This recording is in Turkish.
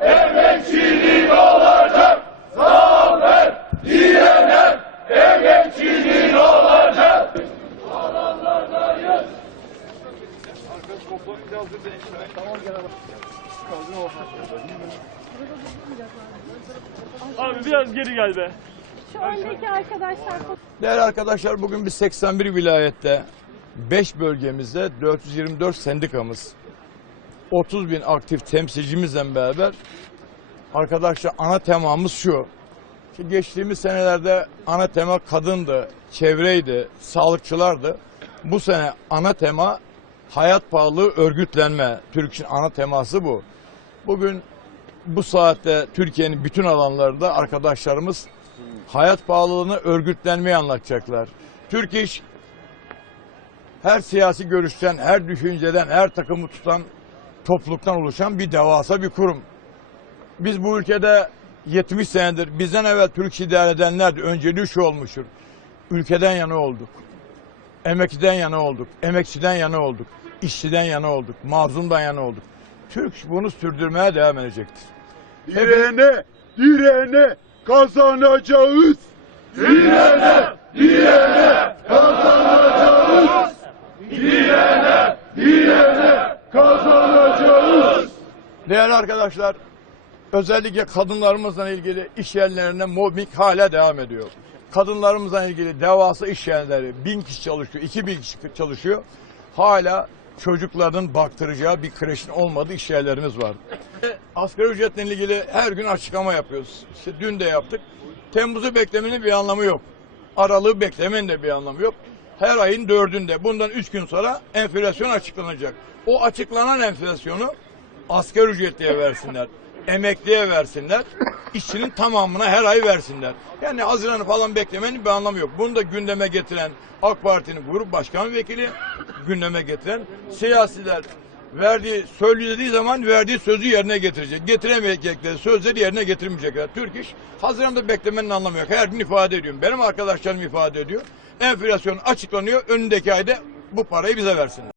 emekçinin olacak. Zafer direnen emekçinin olacak. Alanlardayız. Arkadaş topları biraz dur. Abi. Biraz geri gel be. Şu öndeki arkadaşlar. Değerli arkadaşlar bugün biz 81 vilayette 5 bölgemizde 424 sendikamız 30 bin aktif temsilcimizle beraber arkadaşlar ana temamız şu. Ki geçtiğimiz senelerde ana tema kadındı, çevreydi, sağlıkçılardı. Bu sene ana tema hayat pahalı örgütlenme. Türk için ana teması bu. Bugün bu saatte Türkiye'nin bütün alanlarında arkadaşlarımız hayat pahalılığını örgütlenmeyi anlatacaklar. Türk İş her siyasi görüşten, her düşünceden, her takımı tutan topluluktan oluşan bir devasa bir kurum. Biz bu ülkede 70 senedir bizden evvel Türk idare edenler de önceliği şu olmuştur. Ülkeden yana olduk. Emekçiden yana olduk. Emekçiden yana olduk. işçiden yana olduk. Mazlumdan yana olduk. Türk bunu sürdürmeye devam edecektir. Direne, direne kazanacağız. Direne, direne kazanacağız. Direne, direne kazanacağız. Değerli arkadaşlar, özellikle kadınlarımızla ilgili iş yerlerinde mobbing hala devam ediyor. Kadınlarımızla ilgili devasa iş yerleri, bin kişi çalışıyor, iki bin kişi çalışıyor. Hala çocukların baktıracağı bir kreşin olmadığı iş yerlerimiz var. Asgari ücretle ilgili her gün açıklama yapıyoruz. İşte dün de yaptık. Temmuz'u beklemenin bir anlamı yok. Aralığı beklemenin de bir anlamı yok. Her ayın dördünde, bundan üç gün sonra enflasyon açıklanacak. O açıklanan enflasyonu asgari ücretliye versinler, emekliye versinler, işçinin tamamına her ay versinler. Yani Haziran'ı falan beklemenin bir anlamı yok. Bunu da gündeme getiren AK Parti'nin grup başkan vekili, gündeme getiren siyasiler verdiği, söylediği zaman verdiği sözü yerine getirecek. Getiremeyecekleri sözleri yerine getirmeyecekler. Türk iş Haziran'da beklemenin anlamı yok. Her gün ifade ediyorum. Benim arkadaşlarım ifade ediyor. Enflasyon açıklanıyor. Önündeki ayda bu parayı bize versinler.